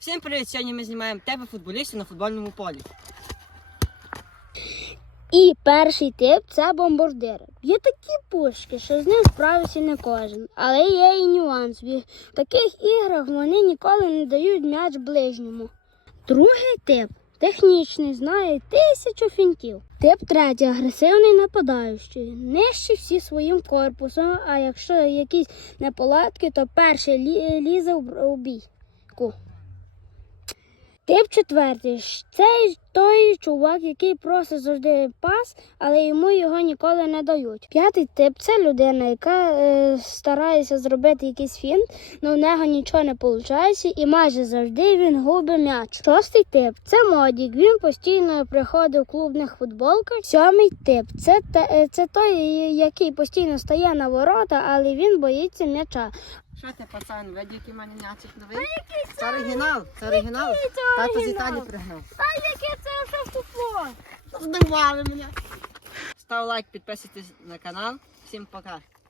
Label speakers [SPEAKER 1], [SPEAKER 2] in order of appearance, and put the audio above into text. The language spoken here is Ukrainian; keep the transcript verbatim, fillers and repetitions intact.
[SPEAKER 1] Всім привіт! Сьогодні ми знімаємо тебе, футболістів, на футбольному полі.
[SPEAKER 2] І перший тип – це бомбардири. Є такі пушки, що з ним справився не кожен. Але є і нюанс. В таких іграх вони ніколи не дають м'яч ближньому. Другий тип – технічний, знає тисячу фінтів. Тип третій – агресивний нападаючий. Нижче всі своїм корпусом, а якщо якісь неполадки, то перший лі- лізе у бійку. Тип четвертий. Це той чувак, який просить завжди пас, але йому його ніколи не дають. П'ятий тип – це людина, яка е, старається зробити якийсь фінт, але в нього нічого не виходить і майже завжди він губить м'яч. Шостий тип – це модік. Він постійно приходить в клубних футболках. Сьомий тип – це, те, це той, який постійно стає на ворота, але він боїться м'яча.
[SPEAKER 1] Що ти, пацан, видів, який в мене м'ячик новий? Це оригінал, це оригінал. Тато з Італії пригнав.
[SPEAKER 2] А яке це вже футбол?
[SPEAKER 1] Здивували мене. Став лайк, підписуйтесь на канал. Всім пока.